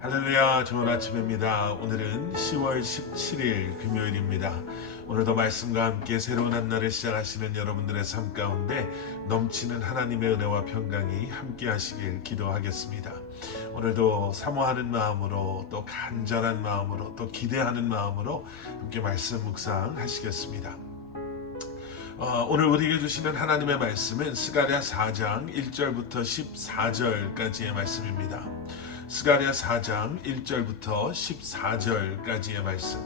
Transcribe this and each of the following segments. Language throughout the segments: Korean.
할렐루야, 좋은 아침입니다. 오늘은 10월 17일 금요일입니다. 오늘도 말씀과 함께 새로운 한 날을 시작하시는 여러분들의 삶 가운데 넘치는 하나님의 은혜와 평강이 함께 하시길 기도하겠습니다. 오늘도 사모하는 마음으로 또 간절한 마음으로 또 기대하는 마음으로 함께 말씀 묵상하시겠습니다. 오늘 우리에게 주시는 하나님의 말씀은 스가랴 4장 1절부터 14절까지의 말씀입니다. 스가랴 4장 1절부터 14절까지의 말씀.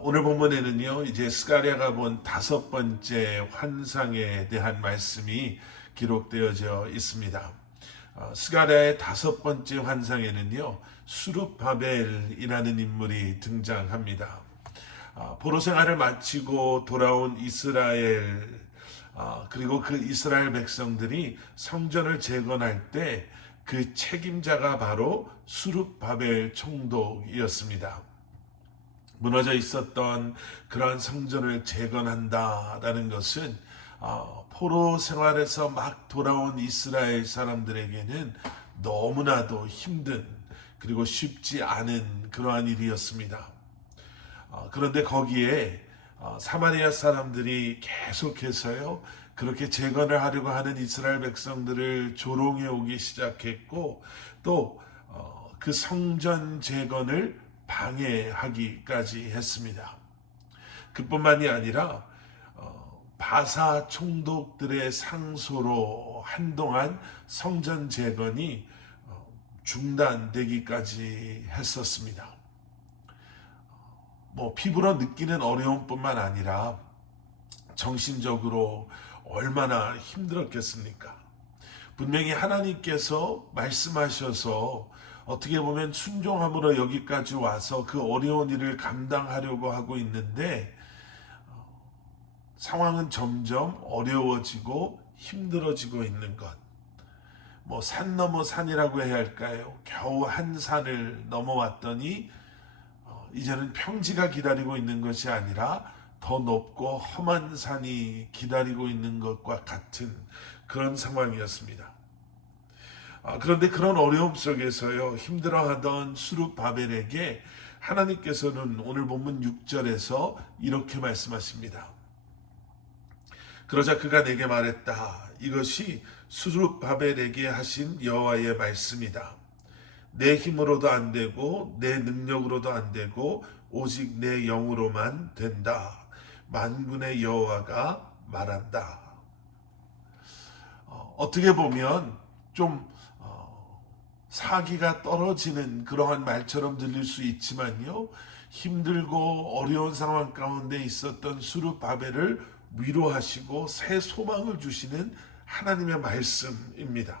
오늘 본문에는요, 이제 스가랴가 본 5번째 환상에 대한 말씀이 기록되어져 있습니다. 스가랴의 5번째 환상에는요, 수룹바벨이라는 인물이 등장합니다. 포로 생활을 마치고 돌아온 이스라엘, 그리고 그 이스라엘 백성들이 성전을 재건할 때 그 책임자가 바로 수룹바벨 총독이었습니다. 무너져 있었던 그러한 성전을 재건한다라는 것은 포로 생활에서 막 돌아온 이스라엘 사람들에게는 너무나도 힘든 그리고 쉽지 않은 그러한 일이었습니다. 그런데 거기에 사마리아 사람들이 계속해서요, 그렇게 재건을 하려고 하는 이스라엘 백성들을 조롱해 오기 시작했고, 또 그 성전 재건을 방해하기까지 했습니다. 그뿐만이 아니라 바사 총독들의 상소로 한동안 성전 재건이 중단되기까지 했었습니다. 피부로 느끼는 어려움뿐만 아니라 정신적으로 얼마나 힘들었겠습니까? 분명히 하나님께서 말씀하셔서 어떻게 보면 순종함으로 여기까지 와서 그 어려운 일을 감당하려고 하고 있는데 상황은 점점 어려워지고 힘들어지고 있는 것. 산 넘어 산이라고 해야 할까요? 겨우 한 산을 넘어왔더니 이제는 평지가 기다리고 있는 것이 아니라 더 높고 험한 산이 기다리고 있는 것과 같은 그런 상황이었습니다. 그런데 그런 어려움 속에서요, 힘들어하던 수룹바벨에게 하나님께서는 오늘 본문 6절에서 이렇게 말씀하십니다. 그러자 그가 내게 말했다. 이것이 수룹바벨에게 하신 여호와의 말씀이다. 내 힘으로도 안 되고 내 능력으로도 안 되고 오직 내 영으로만 된다. 만군의 여호와가 말한다. 어떻게 보면 좀 사기가 떨어지는 그러한 말처럼 들릴 수 있지만요, 힘들고 어려운 상황 가운데 있었던 수룹바벨을 위로하시고 새 소망을 주시는 하나님의 말씀입니다.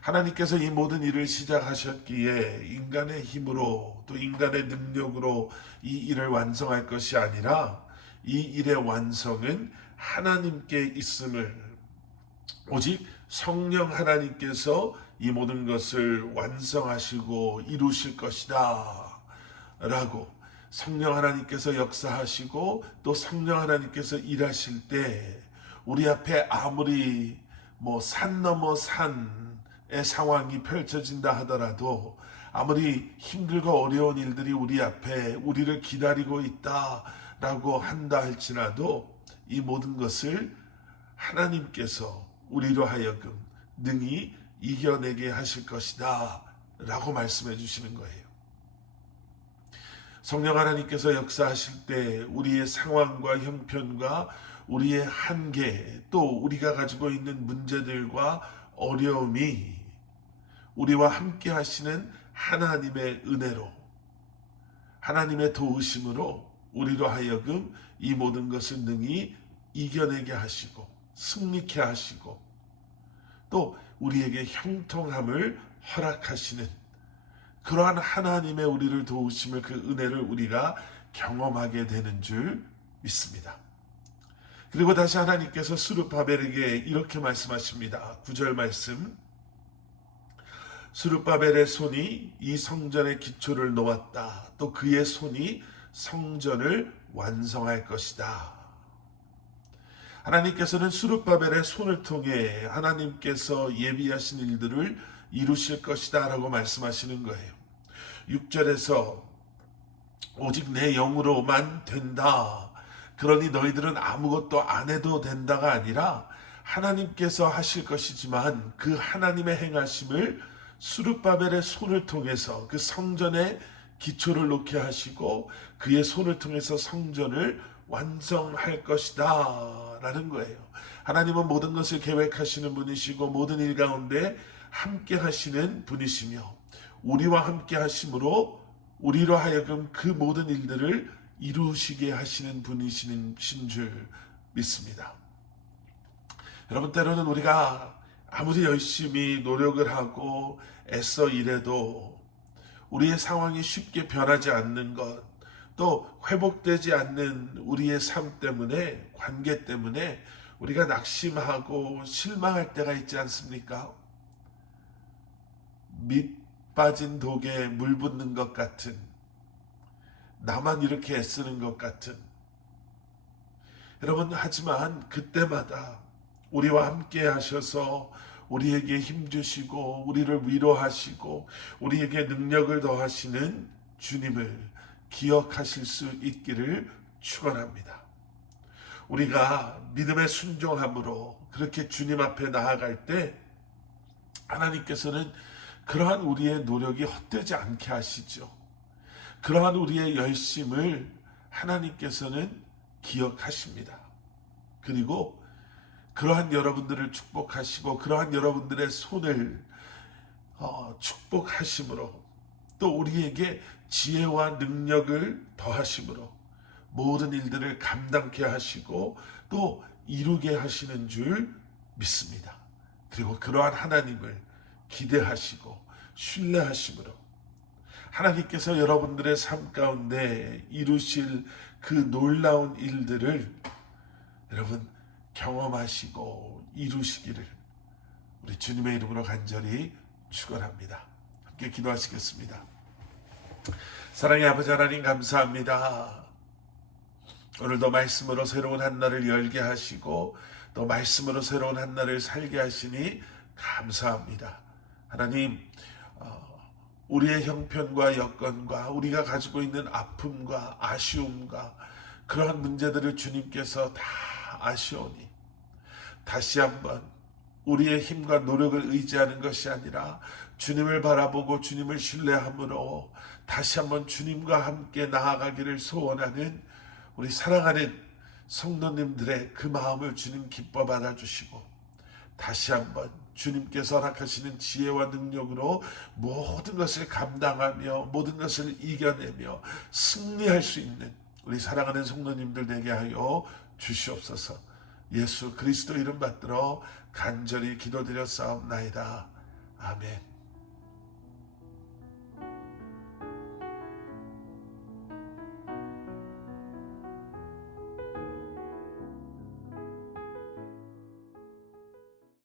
하나님께서 이 모든 일을 시작하셨기에 인간의 힘으로 또 인간의 능력으로 이 일을 완성할 것이 아니라 이 일의 완성은 하나님께 있음을, 오직 성령 하나님께서 이 모든 것을 완성하시고 이루실 것이다 라고, 성령 하나님께서 역사하시고 또 성령 하나님께서 일하실 때 우리 앞에 아무리 산 넘어 산의 상황이 펼쳐진다 하더라도, 아무리 힘들고 어려운 일들이 우리 앞에 우리를 기다리고 있다라고 한다 할지라도 이 모든 것을 하나님께서 우리로 하여금 능히 이겨내게 하실 것이다 라고 말씀해 주시는 거예요. 성령 하나님께서 역사하실 때 우리의 상황과 형편과 우리의 한계, 또 우리가 가지고 있는 문제들과 어려움이 우리와 함께 하시는 하나님의 은혜로, 하나님의 도우심으로 우리로 하여금 이 모든 것을 능히 이겨내게 하시고 승리케 하시고 또 우리에게 형통함을 허락하시는 그러한 하나님의 우리를 도우심을, 그 은혜를 우리가 경험하게 되는 줄 믿습니다. 그리고 다시 하나님께서 수룹바벨에게 이렇게 말씀하십니다. 9절 말씀. 수룹바벨의 손이 이 성전의 기초를 놓았다. 또 그의 손이 성전을 완성할 것이다. 하나님께서는 수룹바벨의 손을 통해 하나님께서 예비하신 일들을 이루실 것이다 라고 말씀하시는 거예요. 6절에서 오직 내 영으로만 된다. 그러니 너희들은 아무것도 안 해도 된다가 아니라 하나님께서 하실 것이지만 그 하나님의 행하심을 스룹바벨의 손을 통해서 그 성전에 기초를 놓게 하시고 그의 손을 통해서 성전을 완성할 것이다 라는 거예요. 하나님은 모든 것을 계획하시는 분이시고 모든 일 가운데 함께 하시는 분이시며 우리와 함께 하심으로 우리로 하여금 그 모든 일들을 이루시게 하시는 분이신 줄 믿습니다. 여러분, 때로는 우리가 아무리 열심히 노력을 하고 애써 일해도 우리의 상황이 쉽게 변하지 않는 것, 또 회복되지 않는 우리의 삶 때문에, 관계 때문에 우리가 낙심하고 실망할 때가 있지 않습니까? 밑 빠진 독에 물 붓는 것 같은, 나만 이렇게 애쓰는 것 같은. 여러분, 하지만 그때마다 우리와 함께 하셔서 우리에게 힘주시고 우리를 위로하시고 우리에게 능력을 더하시는 주님을 기억하실 수 있기를 축원합니다. 우리가 믿음의 순종함으로 그렇게 주님 앞에 나아갈 때 하나님께서는 그러한 우리의 노력이 헛되지 않게 하시죠. 그러한 우리의 열심을 하나님께서는 기억하십니다. 그리고 그러한 여러분들을 축복하시고 그러한 여러분들의 손을 축복하심으로 또 우리에게 지혜와 능력을 더하심으로 모든 일들을 감당케 하시고 또 이루게 하시는 줄 믿습니다. 그리고 그러한 하나님을 기대하시고 신뢰하심으로 하나님께서 여러분들의 삶 가운데 이루실 그 놀라운 일들을 여러분 경험하시고 이루시기를 우리 주님의 이름으로 간절히 축원합니다. 함께 기도하시겠습니다. 사랑의 아버지 하나님, 감사합니다. 오늘도 말씀으로 새로운 한날을 열게 하시고 또 말씀으로 새로운 한날을 살게 하시니 감사합니다. 하나님, 우리의 형편과 여건과 우리가 가지고 있는 아픔과 아쉬움과 그러한 문제들을 주님께서 다 아시오니 다시 한번 우리의 힘과 노력을 의지하는 것이 아니라 주님을 바라보고 주님을 신뢰함으로 다시 한번 주님과 함께 나아가기를 소원하는 우리 사랑하는 성도님들의 그 마음을 주님 기뻐 받아주시고 다시 한번 주님께서 허락하시는 지혜와 능력으로 모든 것을 감당하며 모든 것을 이겨내며 승리할 수 있는 우리 사랑하는 성도님들 되게 하여 주시옵소서. 예수 그리스도 이름 받들어 간절히 기도드렸사옵나이다. 아멘.